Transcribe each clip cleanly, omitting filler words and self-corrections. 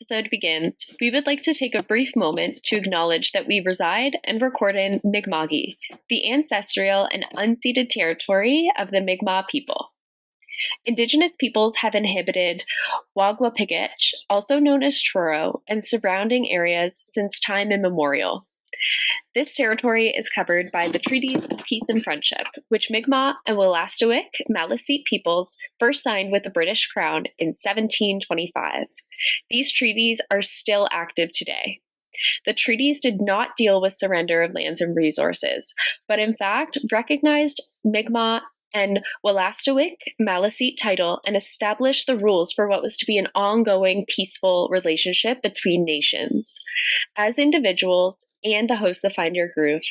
episode begins, we would like to take a brief moment to acknowledge that we reside and record in Mi'kmaq, the ancestral and unceded territory of the Mi'kmaq people. Indigenous peoples have inhabited Wagwapigich, also known as Truro, and surrounding areas since time immemorial. This territory is covered by the Treaties of Peace and Friendship, which Mi'kmaq and Wolastoqiyik Maliseet peoples first signed with the British Crown in 1725. These treaties are still active today. The treaties did not deal with surrender of lands and resources, but in fact recognized Mi'kmaq and Wolastoqiyik Maliseet title and established the rules for what was to be an ongoing peaceful relationship between nations. As individuals and the hosts of Find Your Groove,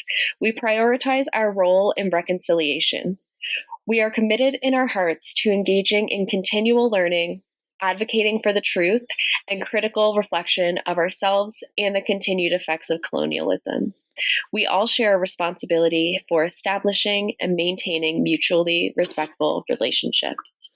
we prioritize our role in reconciliation. We are committed in our hearts to engaging in continual learning, advocating for the truth, and critical reflection of ourselves and the continued effects of colonialism. We all share a responsibility for establishing and maintaining mutually respectful relationships.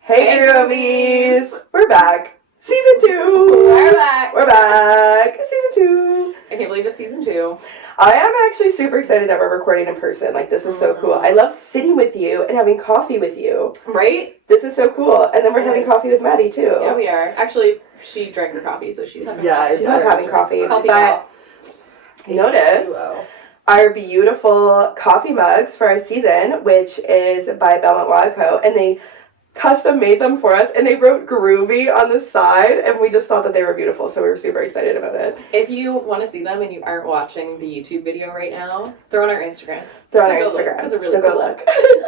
Hey Groovies! We're back. Season 2! We're back! We're back! Season 2! I can't believe it's season 2. I am actually super excited that we're recording in person. Like, this is so cool. I love sitting with you and having coffee with you. Right? This is so cool. And then we're having coffee with Madi, too. Yeah, we are. Actually, she drank her coffee, so she's having she's not having coffee. Coffee but out. Notice our beautiful coffee mugs for our season, which is by Belmont Wadco, and they custom made them for us, and they wrote groovy on the side, and we just thought that they were beautiful, so we were super excited about it. If you want to see them and you aren't watching the YouTube video right now, they're on our Instagram. They're on our Instagram, really so cool. go look.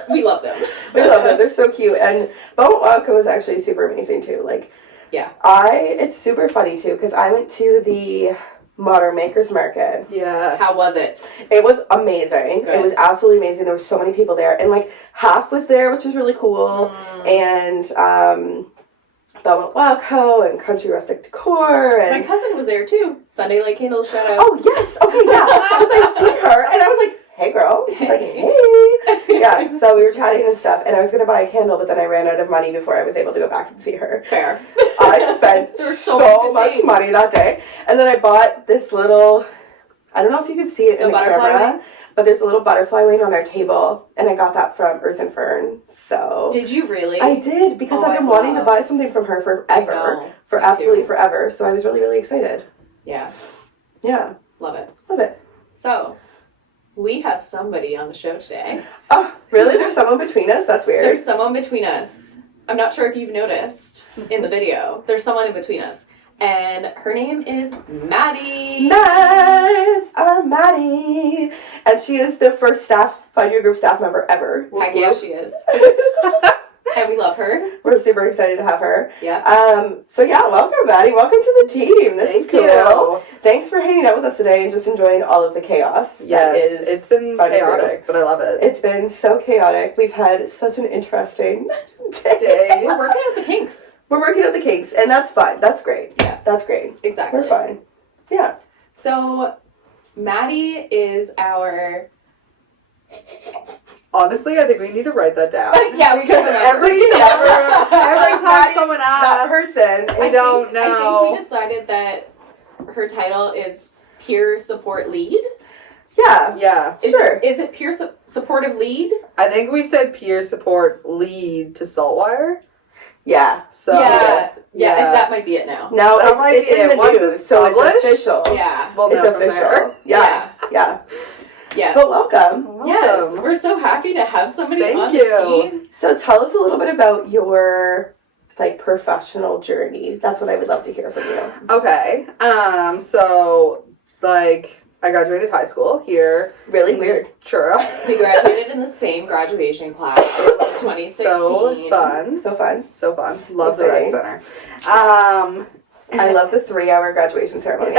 We love them. We love them. They're so cute, and Belmont Wadco is actually super amazing too. Like, yeah, it's super funny too because I went to the Modern Makers Market. Yeah. How was it? It was amazing. Good. It was absolutely amazing. There were so many people there. And, like, half was there, which was really cool. And, Belmont Wildco and Country Rustic Decor. And my cousin was there, too. Sunday Light Candles, shout out. Oh, yes. Okay, yeah. Because I seen her, and I was like, hey, girl. She's like, hey. Yeah, so we were chatting and stuff, and I was going to buy a candle, but then I ran out of money before I was able to go back and see her. Fair. I spent so much money that day. And then I bought this little, I don't know if you can see it in the camera, but there's a little butterfly wing on our table, and I got that from Earth and Fern, so. Did you really? I did, because I've been wanting to buy something from her forever. For absolutely forever, so I was really, really excited. Yeah. Yeah. Love it. Love it. So, we have somebody on the show today. Oh, really? There's someone between us? That's weird. There's someone between us. I'm not sure if you've noticed in the video. There's someone in between us. And her name is Madi. Nice! Our Madi. And she is the first Find Your Groove staff member ever. Heck yeah, she is. And we love her. We're super excited to have her. Yeah. So yeah, welcome, Madi. Welcome to the team. This is cool. You. Thanks for hanging out with us today and just enjoying all of the chaos. Yes, it's been chaotic, but I love it. It's been so chaotic. We've had such an interesting day. We're working out the kinks. We're working out the kinks, and that's fun. That's great. Yeah. That's great. Exactly. We're fine. Yeah. So, Madi is our... Honestly, I think we need to write that down. Yeah, because every time someone asks that person, we don't know. I think we decided that her title is Peer Support Lead. Yeah. Yeah. Is it Peer Supportive Lead? I think we said Peer Support Lead to Saltwire. Yeah. So yeah, that might be it now. No, it's in the news, so it's official. Yeah. We'll it's official. Yeah. Yeah. But welcome. Yes, we're so happy to have somebody on the team. So tell us a little bit about your professional journey. That's what I would love to hear from you. Okay. So I graduated high school here. Really weird. True. We graduated in the same graduation class. 2016. So fun. So fun. Love the rec center. I love the 3-hour graduation ceremony.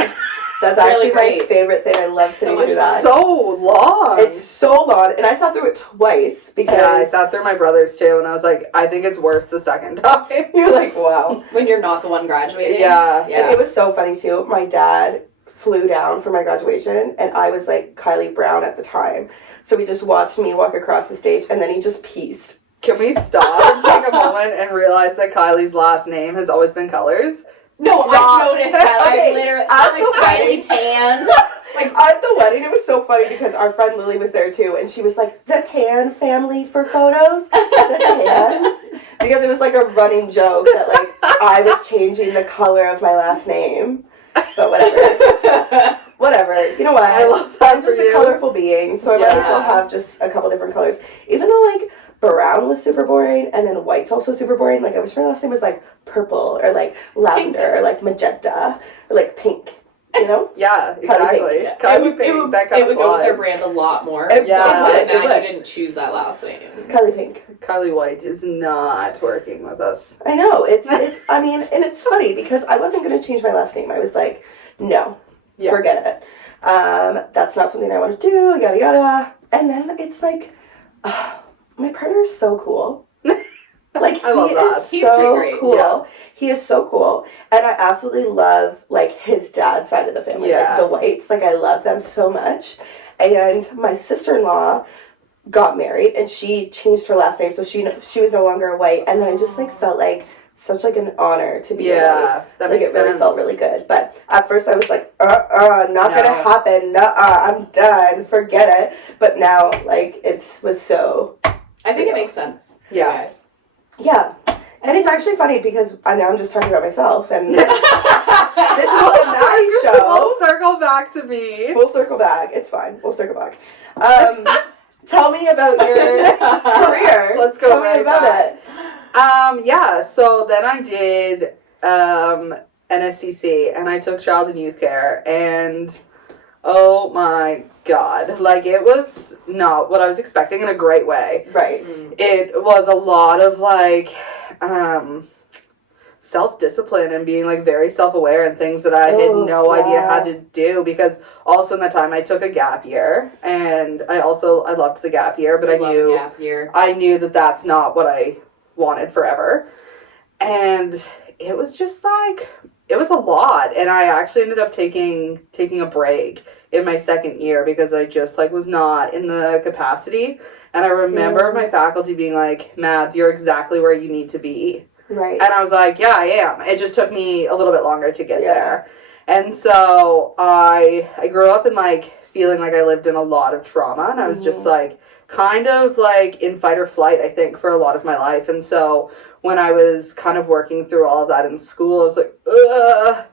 That's actually my favorite thing. I love sitting through that. So long. It's so long. And I sat through it twice because... Yeah, I sat through my brother's too, and I was like, I think it's worse the second time. You're like, wow. When you're not the one graduating. Yeah. And it was so funny too. My dad flew down for my graduation, and I was like Kylie Brown at the time. So he just watched me walk across the stage, and then he just pieced Can we stop and take a moment and realize that Kylie's last name has always been Colors? No, Stop. I've noticed that. Okay, I literally, at I'm the like wedding- Kylie Tan. At the wedding, it was so funny because our friend Lily was there too, and she was like, the Tan family for photos? The Tans? Because it was like a running joke that like I was changing the color of my last name. But whatever. Whatever. You know what? I love that I'm just for a you. colorful being, so I might as well Yeah. have just a couple different colors. Even though like brown was super boring, and then white's also super boring. Like I wish my last name was like purple or like lavender or like magenta or like pink. You know? Yeah, Kylie exactly. Pink. Yeah. Kylie Pink, that kind it of would go with their flies. brand a lot more. It Yeah. So would, I'm it mad would. you didn't choose that last name. Kylie Pink. Kylie White is not working with us. I know. It's I mean, and it's funny because I wasn't gonna change my last name. I was like, no, Yeah. forget it. That's not something I want to do, yada yada. And then it's like, my partner is so cool. Like I love he that. is He's so pretty great. cool. Yeah. He is so cool. And I absolutely love like his dad's side of the family. Yeah. Like the Whites. Like I love them so much. And my sister-in-law got married and she changed her last name so she was no longer a White. And then I just like felt like such like an honor to be a White. Yeah, that Like makes it really sense. felt really good. But at first I was like, not gonna happen. I'm done. Forget it. But now like was so I think it makes sense. Yeah. Guys. yeah. And it's actually funny because now I'm just talking about myself and this is the Maddie We'll show. circle back to me. We'll circle back. It's fine. We'll circle back. Tell me about your career. Let's go Tell me right about back. it. Yeah, so then I did NSCC and I took child and youth care and oh my god, like it was not what I was expecting in a great way. Right. It was a lot of like self-discipline and being like very self-aware and things that I had no idea how to do because also in that time I took a gap year and I loved the gap year but I knew that that's not what I wanted forever and it was just like it was a lot and I actually ended up taking a break in my second year because I just like was not in the capacity and I remember my faculty being like, Mads, you're exactly where you need to be. Right. And I was like, yeah, I am. It just took me a little bit longer to get there. And so I grew up in like feeling like I lived in a lot of trauma and I was just like kind of like in fight or flight, I think, for a lot of my life. And so when I was kind of working through all of that in school, I was like, ugh.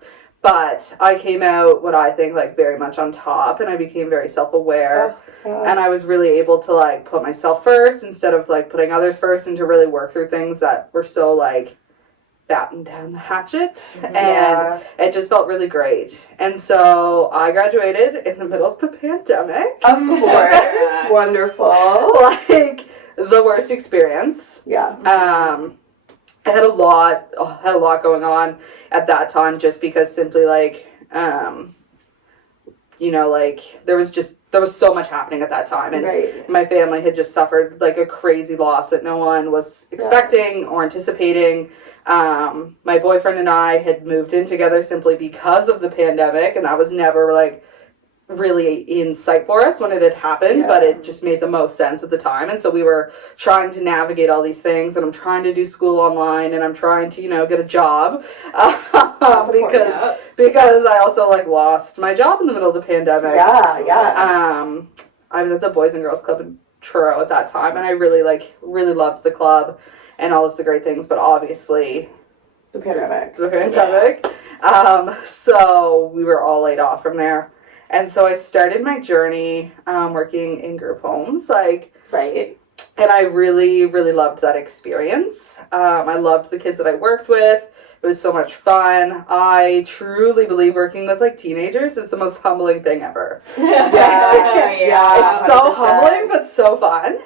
But I came out what I think like very much on top and I became very self-aware. And I was really able to like put myself first instead of like putting others first and to really work through things that were so like batten down the hatchet. And it just felt really great. And so I graduated in the middle of the pandemic. Of course. Wonderful. Like the worst experience. Yeah. I had a lot going on at that time just because simply like you know, like there was so much happening at that time and my family had just suffered like a crazy loss that no one was expecting or anticipating. My boyfriend and I had moved in together simply because of the pandemic and that was never like really in sight for us when it had happened, but it just made the most sense at the time. And so we were trying to navigate all these things and I'm trying to do school online and I'm trying to, you know, get a job because I also like lost my job in the middle of the pandemic. I was at the Boys and Girls Club in Truro at that time and I really loved the club and all of the great things, but obviously the pandemic. So we were all laid off from there. And so I started my journey working in group homes, and I really, really loved that experience. I loved the kids that I worked with. It was so much fun. I truly believe working with like teenagers is the most humbling thing ever. It's so 100%. humbling, but so fun.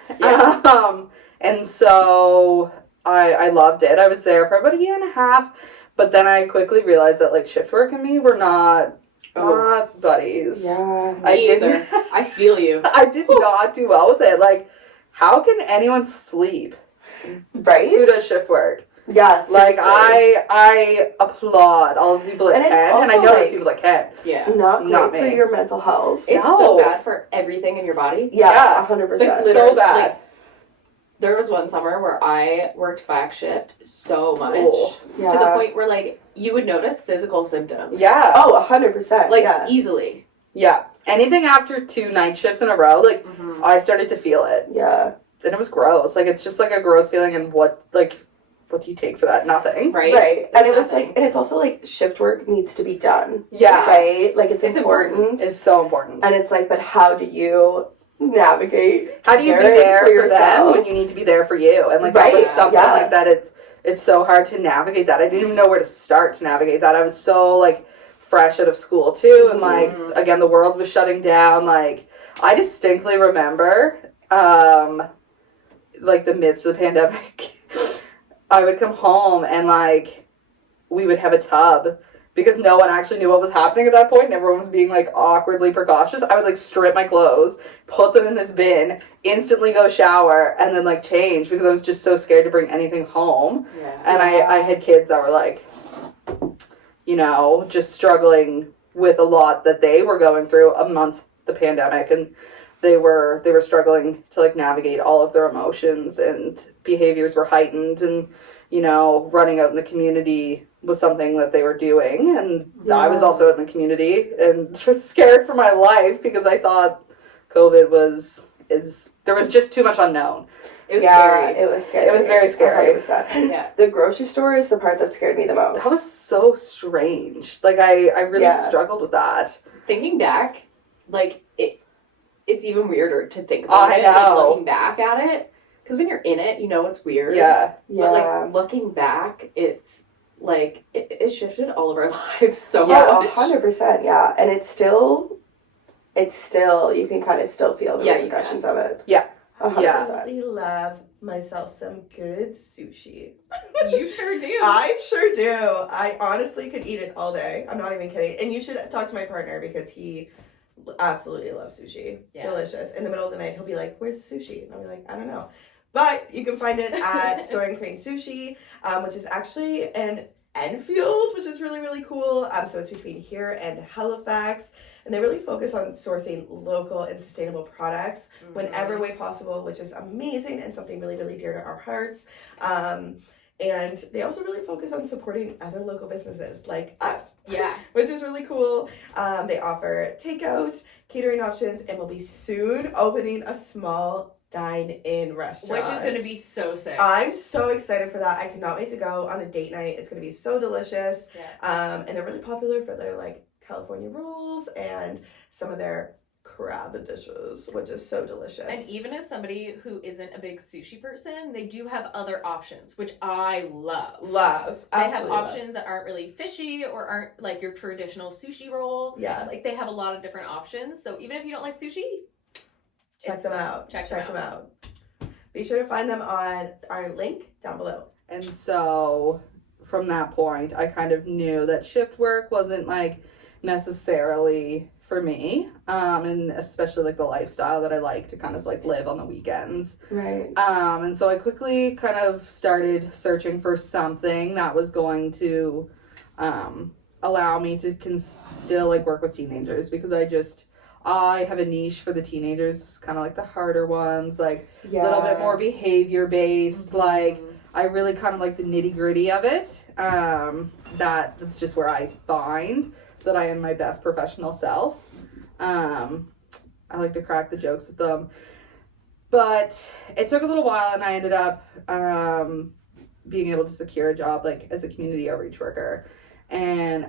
And so I loved it. I was there for about a year and a half, but then I quickly realized that like shift work and me were not buddies. I feel you. I did not do well with it. Like, how can anyone sleep? Right? Who does shift work? Yeah, like seriously. I applaud all the people that can, and I know there's people that can. Yeah, not great for your mental health. It's so bad for everything in your body. Yeah, 100%. It's so bad. There was one summer where I worked back shift so much Yeah. to the point where, like, you would notice physical symptoms. Yeah. Oh, 100%. Like, yeah. easily. Yeah. Anything after 2 night shifts in a row, like, I started to feel it. Yeah. And it was gross. Like, it's just, like, a gross feeling, and what do you take for that? Nothing. Right? Right. And it was, nothing. like, and it's also, like, shift work needs to be done. Yeah. Right? Like, it's important. It's so important. And it's like, but how do you navigate? How do you be there for them when you need to be there for you? And, like, that was something like that. It's so hard to navigate that. I didn't even know where to start to navigate that. I was so, like, fresh out of school, too. And, like, again, the world was shutting down. Like, I distinctly remember, like, the midst of the pandemic, I would come home and, like, we would have a tub because no one actually knew what was happening at that point and everyone was being, like, awkwardly precautious. I would, like, strip my clothes, put them in this bin, instantly go shower, and then, like, change because I was just so scared to bring anything home. Yeah. And I had kids that were, like, you know, just struggling with a lot that they were going through amongst the pandemic, and they were struggling to, like, navigate all of their emotions, and behaviors were heightened, and, you know, running out in the community was something that they were doing, and I was also in the community and just scared for my life because I thought COVID there was just too much unknown. It was scary. It was scary. It was very scary. 100%. Yeah. The grocery store is the part that scared me the most. That was so strange. Like, I really struggled with that. Thinking back, like, it's even weirder to think about I it, like, know. looking back at it. Because when you're in it, you know it's weird. Yeah. But, like, looking back, it's, like, it shifted all of our lives so much. 100%, yeah. And it's still, you can kind of still feel the repercussions of it. Yeah. 100%. Yeah. I absolutely love myself some good sushi. You sure do. I sure do. I honestly could eat it all day. I'm not even kidding. And you should talk to my partner because he absolutely loves sushi. Yeah. Delicious. In the middle of the night, he'll be like, "Where's the sushi?" And I'll be like, "I don't know." But you can find it at Soaring Crane Sushi, which is actually in Enfield, which is really, really cool. So it's between here and Halifax. And they really focus on sourcing local and sustainable products whenever way possible, which is amazing and something really, really dear to our hearts. And they also really focus on supporting other local businesses like us. Yeah. Which is really cool. They offer takeout, catering options, and will be soon opening a small dine-in restaurant. Which is going to be so sick. I'm so excited for that. I cannot wait to go on a date night. It's going to be so delicious. Yeah. And they're really popular for their, like, California rolls and some of their crab dishes, which is so delicious. And even as somebody who isn't a big sushi person, they do have other options, which I love. They have options that aren't really fishy or aren't like your traditional sushi roll. Yeah. Like they have a lot of different options. So even if you don't like sushi, Check them out. Check them out. Be sure to find them on our link down below. And so from that point, I kind of knew that shift work wasn't, like, necessarily for me, and especially, like, the lifestyle that I like to kind of, like, live on the weekends. Right. And so I quickly kind of started searching for something that was going to allow me to still, like, work with teenagers, because I have a niche for the teenagers, kind of like the harder ones, like a little bit more behavior based. Like, I really kind of like the nitty gritty of it. That's just where I find that I am my best professional self. I like to crack the jokes with them. But it took a little while, and I ended up being able to secure a job, like, as a community outreach worker. And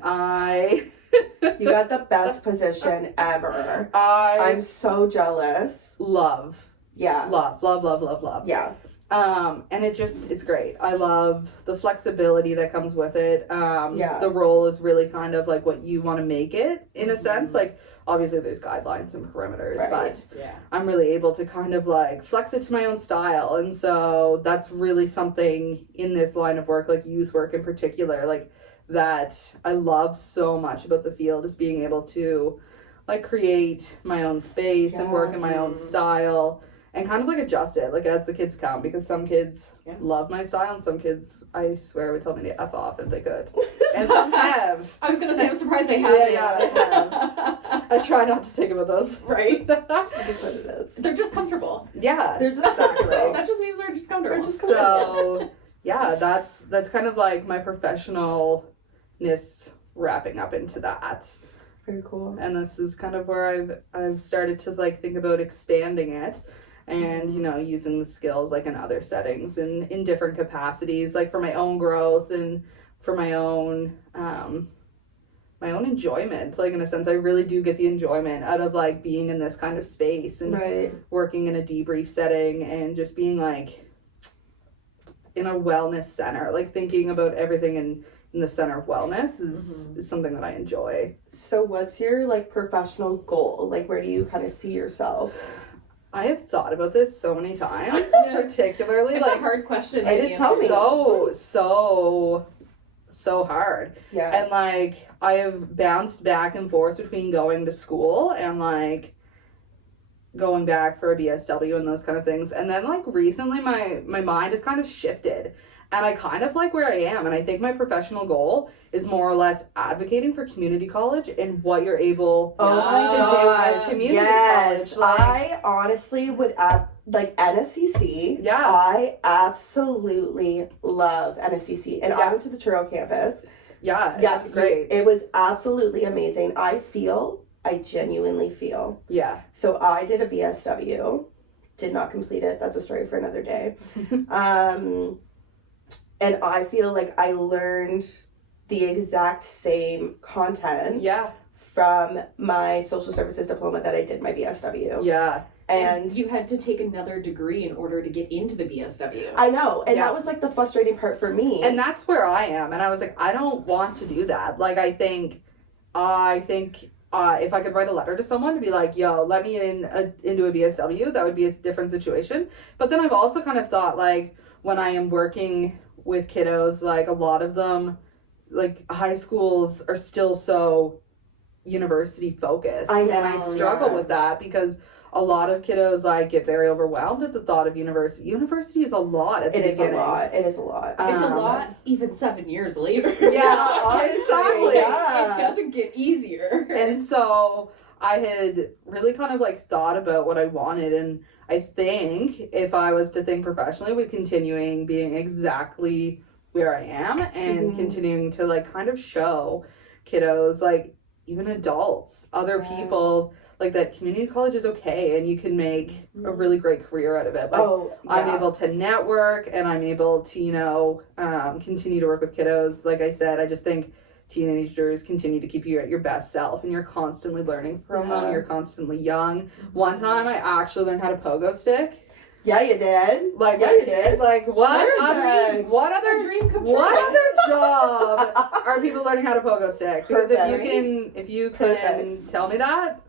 You got the best position ever. I'm so jealous. Love. Yeah. Love. Yeah. And it's great. I love the flexibility that comes with it. The role is really kind of like what you want to make it, in a sense. Like, obviously there's guidelines and perimeters, but I'm really able to kind of, like, flex it to my own style. And so that's really something in this line of work, like youth work in particular, like, that I love so much about the field, is being able to, like, create my own space and work in my own style and kind of, like, adjust it, like, as the kids come, because some kids love my style and some kids, I swear, would tell me to F off if they could. And some have. I was going to say, I'm surprised they have. Yeah, they have. I try not to think about those. Right? That's what it is. They're just comfortable. Yeah, They're just exactly. That just means they're just comfortable. So yeah, that's kind of like my professionalness wrapping up into that. Very cool. And this is kind of where I've started to like think about expanding it, and you know, using the skills like in other settings and in different capacities, like for my own growth and for my own enjoyment. Like in a sense, I really do get the enjoyment out of like being in this kind of space and working in a debrief setting and just being like in a wellness center, like thinking about everything in the center of wellness is something that I enjoy. So what's your like professional goal? Like where do you kind of see yourself? I have thought about this so many times, particularly It's like a hard question. It is so hard. Yeah. And like I have bounced back and forth between going to school and like going back for a BSW and those kind of things. And then like recently my mind has kind of shifted. And I kind of like where I am. And I think my professional goal is more or less advocating for community college and what you're able to do at community college. Like, I honestly would like NSCC. Yeah. I absolutely love NSCC. And I went to the Truro campus. Yeah, it's great. It was absolutely amazing. I genuinely feel. Yeah. So I did a BSW. Did not complete it. That's a story for another day. And I feel like I learned the exact same content from my social services diploma that I did my BSW. Yeah. And you had to take another degree in order to get into the BSW. I know. And that was like the frustrating part for me. And that's where I am. And I was like, I don't want to do that. Like, I think if I could write a letter to someone to be like, yo, let me into a BSW, that would be a different situation. But then I've also kind of thought, like, when I am working with kiddos, like a lot of them, like high schools are still so university focused. I know, and I struggle with that because a lot of kiddos like get very overwhelmed at the thought of university. University is a lot at the beginning. It is a lot. It's a lot even 7 years later. Yeah, exactly. It doesn't get easier. And so I had really kind of like thought about what I wanted, and I think if I was to think professionally with continuing being exactly where I am and continuing to like kind of show kiddos, like even adults, other people, like that community college is okay and you can make a really great career out of it. Like I'm able to network and I'm able to, you know, continue to work with kiddos. Like I said, I just think teenagers continue to keep you at your best self and you're constantly learning from them. You're constantly young. One time I actually learned how to pogo stick. Yeah, you did. Like, yeah, you did. Like, what other dream come true. What other job are people learning how to pogo stick? Because if you can tell me that,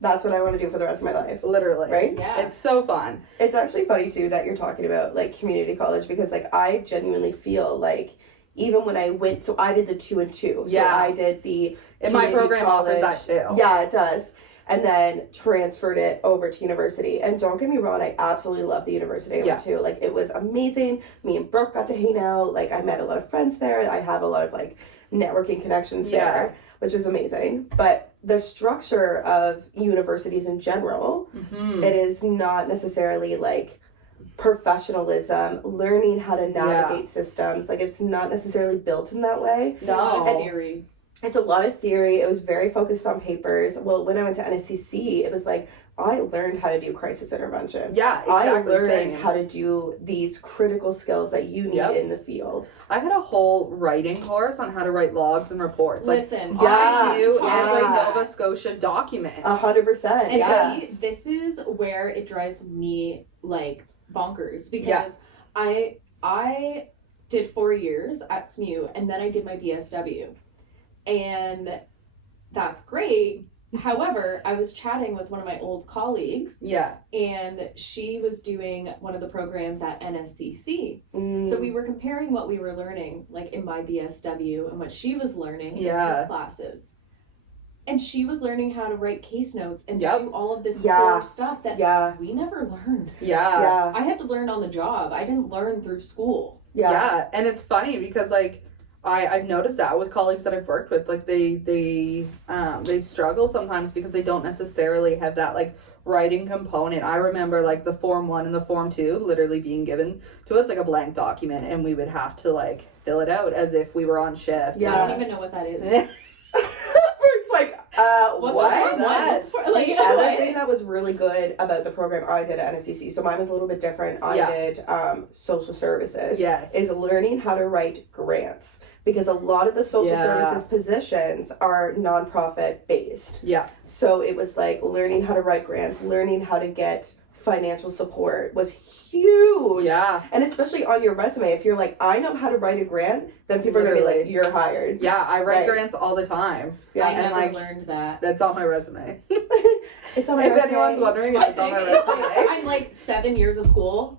that's what I want to do for the rest of my life. Literally. Right? Yeah. It's so fun. It's actually funny too that you're talking about like community college because like I genuinely feel like even when I went, so I did the 2 and 2. So I did the in my program offers that too. Yeah, it does. And then transferred it over to university. And don't get me wrong, I absolutely love the university I went to. Like, it was amazing. Me and Brooke got to hang out. Like, I met a lot of friends there. I have a lot of, like, networking connections there, which was amazing. But the structure of universities in general, it is not necessarily, like, professionalism, learning how to navigate systems. Like, it's not necessarily built in that way. No. Theory. It's a lot of theory. It was very focused on papers. Well, when I went to NSCC, it was like, I learned how to do crisis intervention. Yeah, exactly. I learned how to do these critical skills that you need in the field. I had a whole writing course on how to write logs and reports. Listen, I knew every Nova Scotia document. 100%. And see, this is where it drives me like bonkers because I did 4 years at SMU and then I did my BSW. And that's great. However, I was chatting with one of my old colleagues. Yeah. And she was doing one of the programs at NSCC. So we were comparing what we were learning, like in my BSW, and what she was learning in her classes. And she was learning how to write case notes and to do all of this core stuff that we never learned. I had to learn on the job. I didn't learn through school. And it's funny because, like, I've noticed that with colleagues that I've worked with, like they struggle sometimes because they don't necessarily have that like writing component. I remember like the Form 1 and the Form 2 literally being given to us like a blank document, and we would have to like fill it out as if we were on shift. Yeah. I don't even know what that is. It's like, what? Like, The other thing that was really good about the program I did at NSCC, so mine was a little bit different. I did social services. Yes. Is learning how to write grants. Because a lot of the social services positions are nonprofit based. Yeah. So it was like learning how to write grants, learning how to get financial support was huge. Yeah. And especially on your resume, if you're like, I know how to write a grant, then people are going to be like, you're hired. Yeah, I write grants all the time. Yeah. I never like, learned that. That's on my resume. It's on my if resume. anyone's wondering, it's on my resume. I'm like 7 years of school.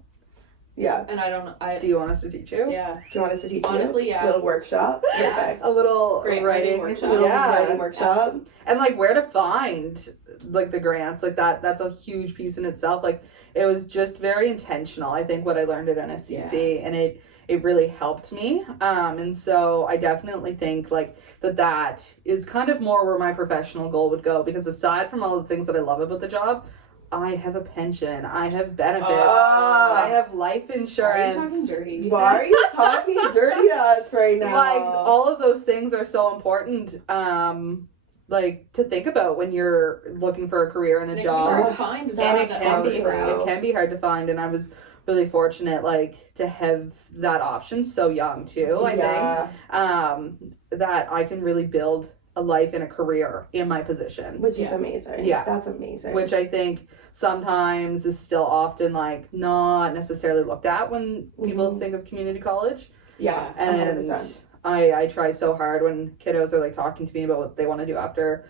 Yeah. And I don't. Do you want us to teach you? Yeah. Do you want us to teach you? Honestly, yeah. A little workshop? Yeah. Perfect. A little Great writing workshop. Little Yeah. writing workshop. And like where to find like the grants, like that's a huge piece in itself. Like it was just very intentional, I think, what I learned at NSCC, and it really helped me. And so I definitely think like that is kind of more where my professional goal would go, because aside from all the things that I love about the job, I have a pension, I have benefits, I have life insurance. Why are you talking dirty? Why are you talking dirty to us right now? Like all of those things are so important, like to think about when you're looking for a career and a job. Hard to find. And it can be true. it can be hard to find, and I was really fortunate like to have that option so young too. I think that I can really build a life and a career in my position, which is amazing. Yeah, that's amazing. Which I think sometimes is still often like not necessarily looked at when people think of community college. Yeah, and 100%. I try so hard when kiddos are like talking to me about what they want to do after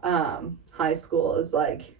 high school, is like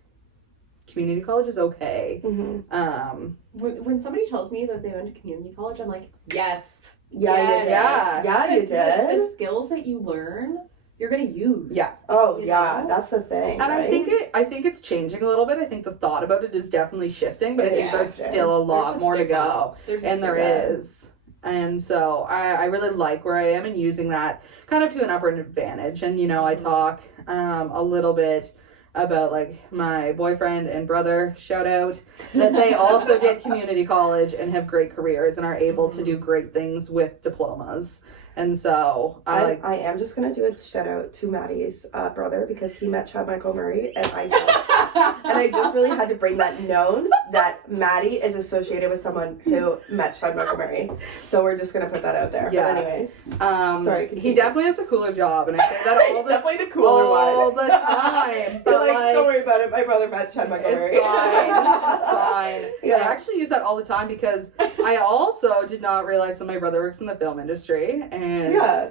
community college is okay. When somebody tells me that they went to community college, I'm like, yes. Yeah, you did. The skills that you learn, you're gonna use. Yeah. Oh, yeah. That's the thing. And right? I think it's changing a little bit. I think the thought about it is definitely shifting, but I think there's still a lot more to go. And there is. And so I really like where I am and using that kind of to an upper advantage. And, you know, I talk a little bit about like my boyfriend and brother, shout out, that they also did community college and have great careers and are able to do great things with diplomas. And so I am just gonna do a shout out to Maddie's brother, because he met Chad Micheal Murray, and I don't. And I just really had to bring that known that Maddie is associated with someone who met Chad Micheal Murray. So we're just gonna put that out there. Yeah. But anyways, sorry. He definitely has the cooler job, and I say that he's definitely the cooler one all the time. But like, don't worry about it. My brother met Chad Micheal Murray. It's fine. It's fine. Yeah. I actually use that all the time because I also did not realize that my brother works in the film industry, and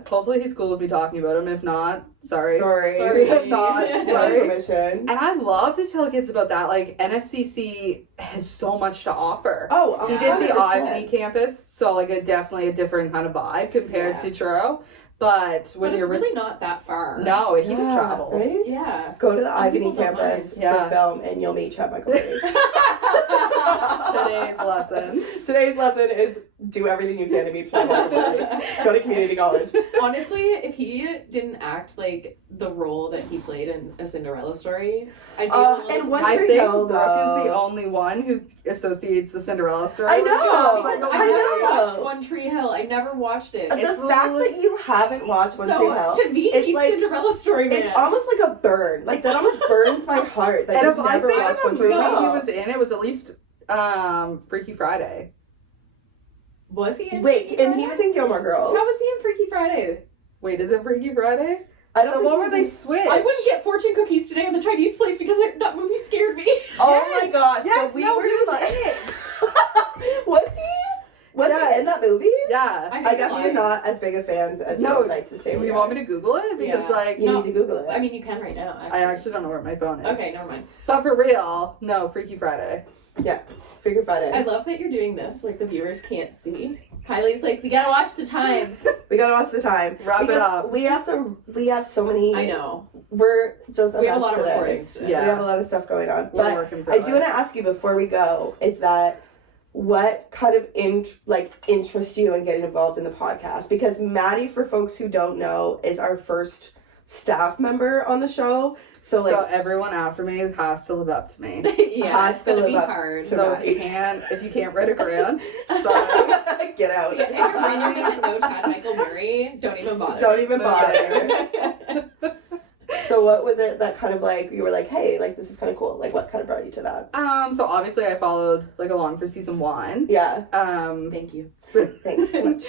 hopefully he's cool with me talking about him. If not, sorry. If not, sorry. Permission. And I love to tell kids about that. Like NSCC has so much to offer. Oh, he did the Ivy campus, so like definitely a different kind of vibe compared to Truro. But when you're really not that far. No, he just travels. Right? Yeah. Go to the Ivy campus for film, and you'll meet Chad Micheal Murray. Today's lesson is do everything you can to meet Chad Micheal Murray. Go to community college. Honestly, if he didn't act like the role that he played in A Cinderella Story, I'd be I think Brooke is the only one who associates the Cinderella story. I know. Because I never watched One Tree Hill. I never watched it. The fact that you haven't watched One Tree Hill, to me, it's he's like Cinderella Story man. It's almost like a burn. Like that almost burns my heart. That you've never watched One Tree Hill. He was in it was at least Freaky Friday. Was he in Wait, and he was in Gilmore Girls. How was he in Freaky Friday? Wait, is it Freaky Friday? I don't know. The one where they switch. I wouldn't get fortune cookies today at the Chinese place because that movie scared me. Oh my gosh. Yes, so we no, were he was like, in it. Was he? Was he in that movie? Yeah. I guess we're not as big of fans as we would like to say. Do you want me to Google it? Because you need to Google it. I mean, you can right now. Actually. I actually don't know where my phone is. Okay, never mind. But for real, no, Freaky Friday. Yeah, Freaky Friday. I love that you're doing this. Like the viewers can't see. Kylie's like, we gotta watch the time. We gotta watch the time. Wrap it up. We have so many. I know. We're just we have a lot of recordings today. Yeah. We have a lot of stuff going on. But I do want to ask you before we go, is that what kind of interests you in getting involved in the podcast? Because Madi, for folks who don't know, is our first staff member on the show. So everyone after me has to live up to me. Yeah, it's gonna be hard. So if you can't write a grant, sorry. Get out. So if you're wondering to know Chad Micheal Murray, don't even bother. Don't even bother. So what was it that kind of like, you were like, hey, like this is kind of cool. Like what kind of brought you to that? So obviously I followed like along for season 1. Yeah. Thank you. Thanks so much.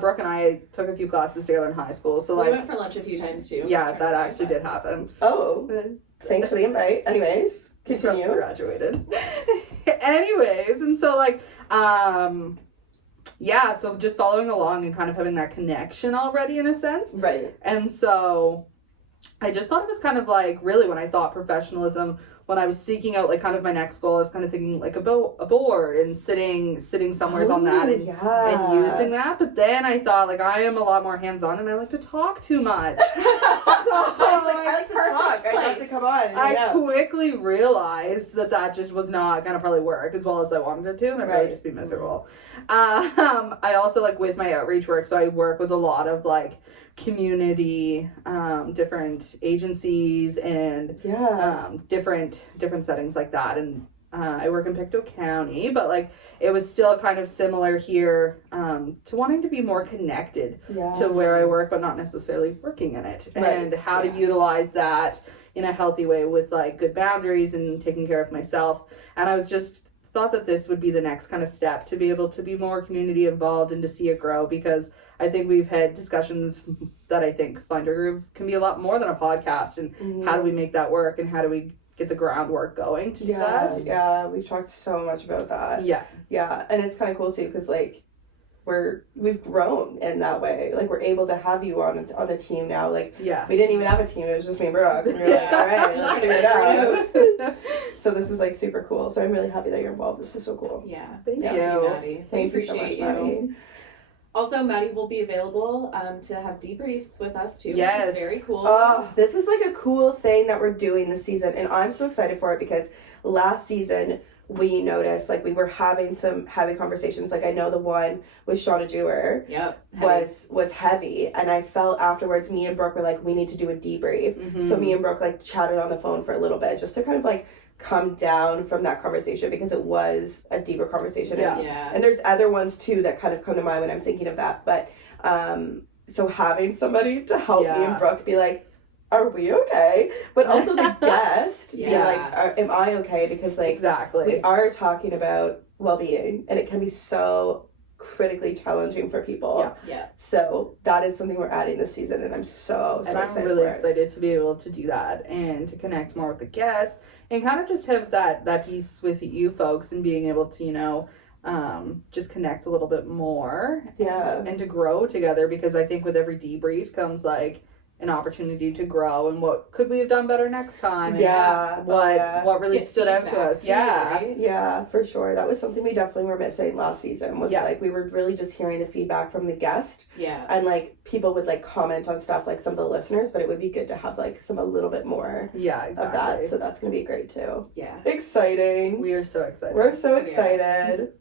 Brooke and I took a few classes together in high school. So we went for lunch a few times too. Yeah, that actually did happen. Oh. Thanks for the invite. Anyways, continue. Graduated. Anyways, and so like, yeah, so just following along and kind of having that connection already in a sense. Right. And so I just thought it was kind of like, really when I thought professionalism, when I was seeking out like kind of my next goal, I was kind of thinking like about a board and sitting somewhere on that and using that. But then I thought like I am a lot more hands-on and I like to talk too much. So I like to talk. I like to come on. I quickly realized that just was not gonna probably work as well as I wanted it to, and I'd really just be miserable. I also like with my outreach work, so I work with a lot of like community, different agencies and different settings like that, and I work in Pictou County, but like it was still kind of similar here to wanting to be more connected to where I work, but not necessarily working in it, and how to utilize that in a healthy way with like good boundaries and taking care of myself. And I was just thought that this would be the next kind of step to be able to be more community involved and to see it grow, because I think we've had discussions that I think Find Your Groove can be a lot more than a podcast, and how do we make that work and how do we get the groundwork going to do that? Yeah, we've talked so much about that. Yeah, and it's kind of cool too because like we've grown in that way. Like we're able to have you on the team now. Like we didn't even have a team; it was just me and Brooke. And we were like, all right, let's figure it out. So this is like super cool. So I'm really happy that you're involved. This is so cool. Yeah, thank you, Madi. Thank you so much, Madi. Also, Madi will be available to have debriefs with us too, which is very cool. Oh, this is like a cool thing that we're doing this season, and I'm so excited for it because last season we noticed like we were having some heavy conversations. Like I know the one with Shauna Dewar was heavy, and I felt afterwards me and Brooke were like, we need to do a debrief. So me and Brooke like chatted on the phone for a little bit just to kind of like come down from that conversation, because it was a deeper conversation. And there's other ones too that kind of come to mind when I'm thinking of that, but so having somebody to help me and Brooke be like, are we okay? But also the guest be like, am I okay? Because like we are talking about well-being, and it can be so critically challenging for people. So that is something we're adding this season, and I'm so excited. I'm really excited to be able to do that and to connect more with the guests and kind of just have that piece with you folks and being able to, you know, just connect a little bit more and to grow together, because I think with every debrief comes like an opportunity to grow and what could we have done better next time, and what really stood out to us. Yeah, for sure. That was something we definitely were missing last season, was like we were really just hearing the feedback from the guest, and like people would like comment on stuff, like some of the listeners, but it would be good to have like a little bit more of that. So that's gonna be great too. Exciting. We are so excited. We're so excited.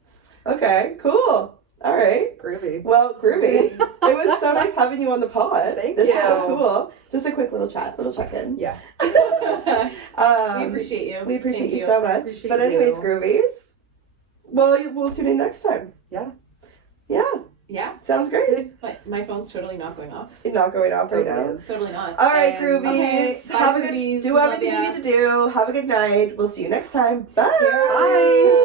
Okay, cool. All right. Groovy. Well, groovy. It was so nice having you on the pod. Thank you. This is so cool. Just a quick little check-in. We appreciate you. We appreciate you so much. But anyways, groovies, well, we'll tune in next time. Yeah. Sounds great. My phone's totally not going off. It's not going off right now. It's totally not. All right, groovies. Bye, groovies. Do everything you need to do. Have a good night. We'll see you next time. Bye. Bye.